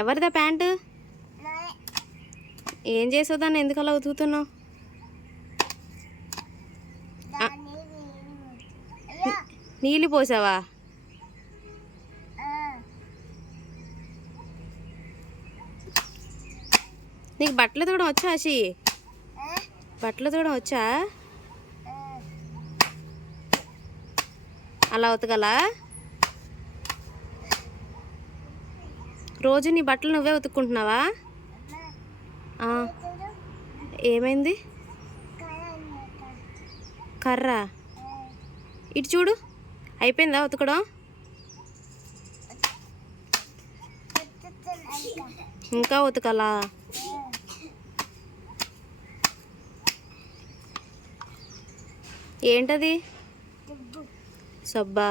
ఎవరిదా pant? ఏం చేసావు దాన్ని? ఎందుకు అలా ఉతుకుతున్నావు? నీళ్ళు పోసావా? నీకు బట్టలు తోడం వచ్చా అషి బట్టలు తోడం వచ్చా? అలా ఉతకలా? రోజు నీ బట్టలు నువ్వే ఉతుక్కుంటున్నావా? ఏమైంది? కర్ర. ఇటు చూడు. అయిపోయిందా ఉతకడం? ఇంకా ఉతకలా? ఏంటది? సబ్బా.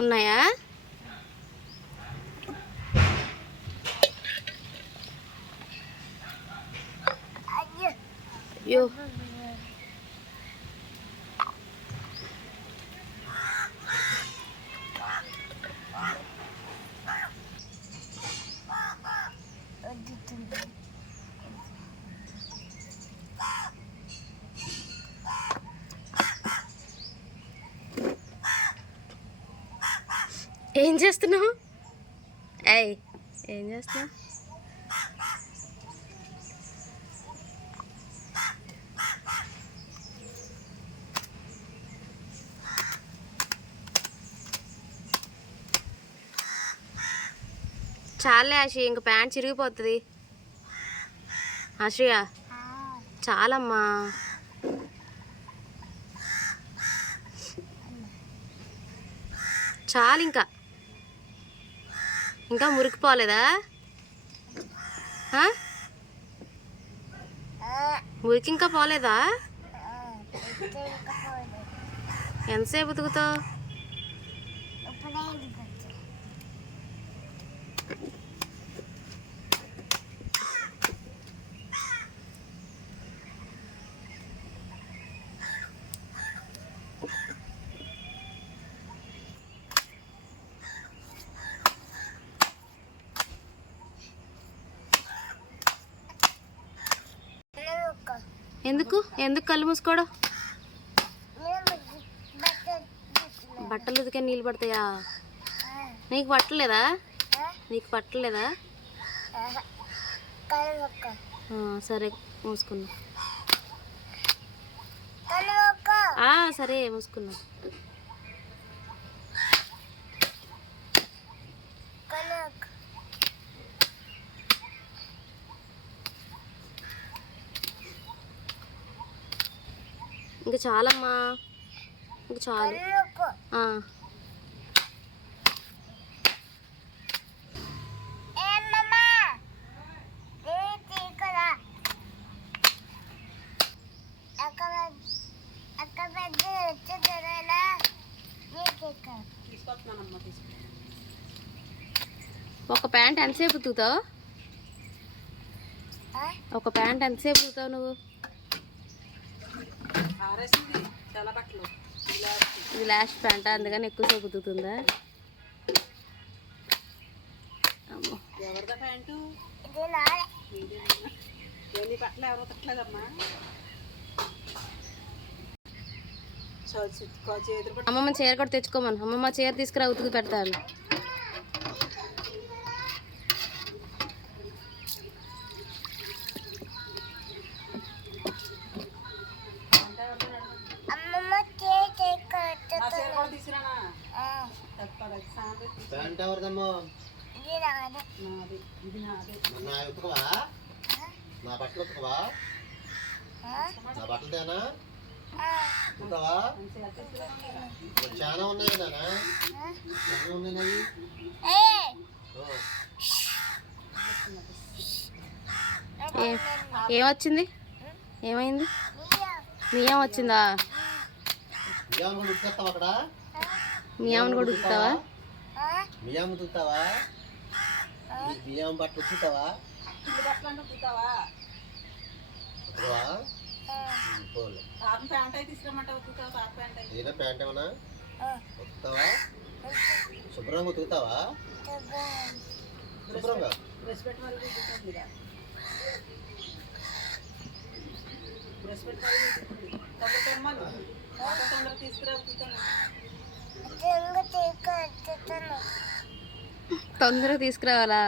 ఉన్నాయా? అయ్యో. ఏం చేస్తున్నావు? ఏయ్ ఏం చేస్తున్నావు? చాలే ఆశి ఇంక ప్యాంట్ చిరిగిపోతుంది. ఆశ్రయ చాలమ్మా. చాలు ఇంకా ఇంకా మురికి పోలేదా మురికి ఇంకా పోలేదా? ఎంతసేపు ఉతుకుతావు? ఎందుకు? ఎందుకు కళ్ళు మూసుకోవడం బట్టలు ఉతికే నీళ్ళు పడతాయా? నీకు పట్టలేదా? నీకు పట్టలేదా? సరే మూసుకున్నా సరే మూసుకున్నా ఇంకా చాలమ్మా. ఇంకా చాలు. ఆ, ఒక ప్యాంట్ ఎంతసేపు ఉతుకుతావు? ఒక ప్యాంట్ ఎంతసేపు ఉతుకుతావు నువ్వు? ఇది లాస్ట్ ప్యాంట్ అందుకని ఎక్కువసేపు ఉతుకుతుందా? అమ్మో. అమ్మమ్మ చీర కూడా తెచ్చుకోమను. అమ్మమ్మ చీర తీసుకురా ఉతుకు పెడతాను. ప్యాంట్ ఎవరిదమ్మో? నా ఉతకవా? నా బట్టలు ఉతకవా? నా బట్టలు తేనా? ఉంటావా చాలా ఉన్నాయి కదా ఎన్ని ఉన్నాయి ఏమొచ్చింది? ఏమైంది? మియాం. వచ్చిందా? బియ్యం కూడా ఉతుకుతావా ఉడుకుతావా బియ్యం ఉతుకుతావా ఈ బియ్యం బట్టలు ఉతుకుతావా ఏదైనా ప్యాంట్ ఏమన్నా? ఉతుకుతావా శుభ్రంగా ఉతుకుతావా శుభ్రంగా. తొందరగా తీసుకురావాలా?